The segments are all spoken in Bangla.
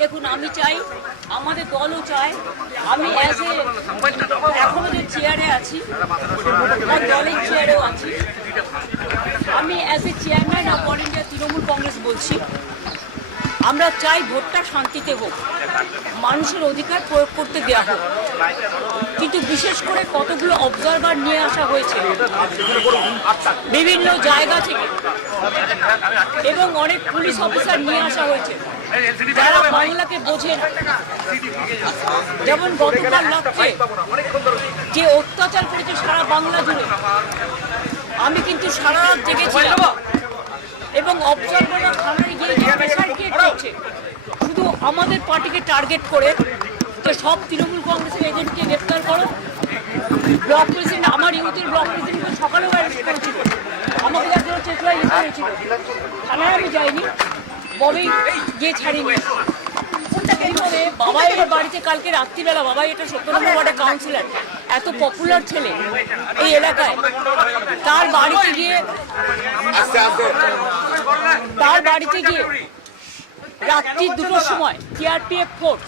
দেখুন, আমি চাই, আমাদের দলও চায়, আমি এখনো যে চেয়ারে আছি, আমার দলের চেয়ারেও আছি, আমি as a chairman of all India Trinamool Congress বলছি, আমরা চাই ভোটটা শান্তিতে হোক, মানুষের অধিকার প্রয়োগ করতে দেওয়া হোক। কিন্তু বিশেষ করে কতগুলো অবজারভার নিয়ে আসা হয়েছে বিভিন্ন জায়গা থেকে এবং অনেক পুলিশ অফিসার নিয়ে আসা হয়েছে যারা বাংলাকে বোঝে না। যেমন গতকাল রাত্রে যে অত্যাচার করেছে সারা বাংলা জুড়ে, আমি কিন্তু সারা রাত জেগেছিলাম এবং অবজারভাররা থানায় গিয়ে প্রেসার ক্রিয়েট করছে শুধু আমাদের পার্টিকে টার্গেট করে যে সব তৃণমূল কংগ্রেসের এজেন্টকে গ্রেপ্তার করো। ব্লক প্রেসিডেন্ট, আমার ইউথের ব্লক প্রেসিডেন্টকে সকালেও অ্যারেস্ট করেছিল, আমাকে যার জন্য চেতলা ইয়ে করেছিল, থানায় আমি যাইনি, ববেই গিয়ে ছাড়িনি। এইভাবে বাবাই বাড়িতে কালকে রাত্রিবেলা, বাবাই এটা 17 নম্বর ওয়ার্ডের কাউন্সিলর, এত পপুলার ছেলে এই এলাকায়, তার বাড়িতে গিয়ে রাত্রি 2টোর সময় CRPF force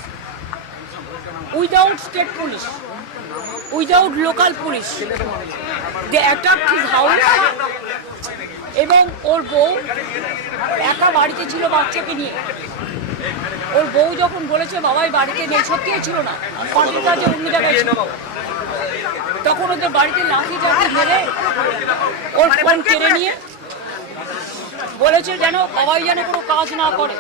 without state police, without local police, they attack his house. এবং ওর বউ একা বাড়িতে ছিল বাচ্চাকে নিয়ে। ওর বউ যখন বলেছে বাবাই বাড়িতে নেই, সত্যিই ছিল না, পার্টির কাজে অন্য জায়গায় ছিল, তখন ওদের বাড়িতে লাঠি চাঠি মেরে ওর ফোন কেড়ে নিয়ে বলেছে যেন বাবাই যেন কোনো কাজ না করে।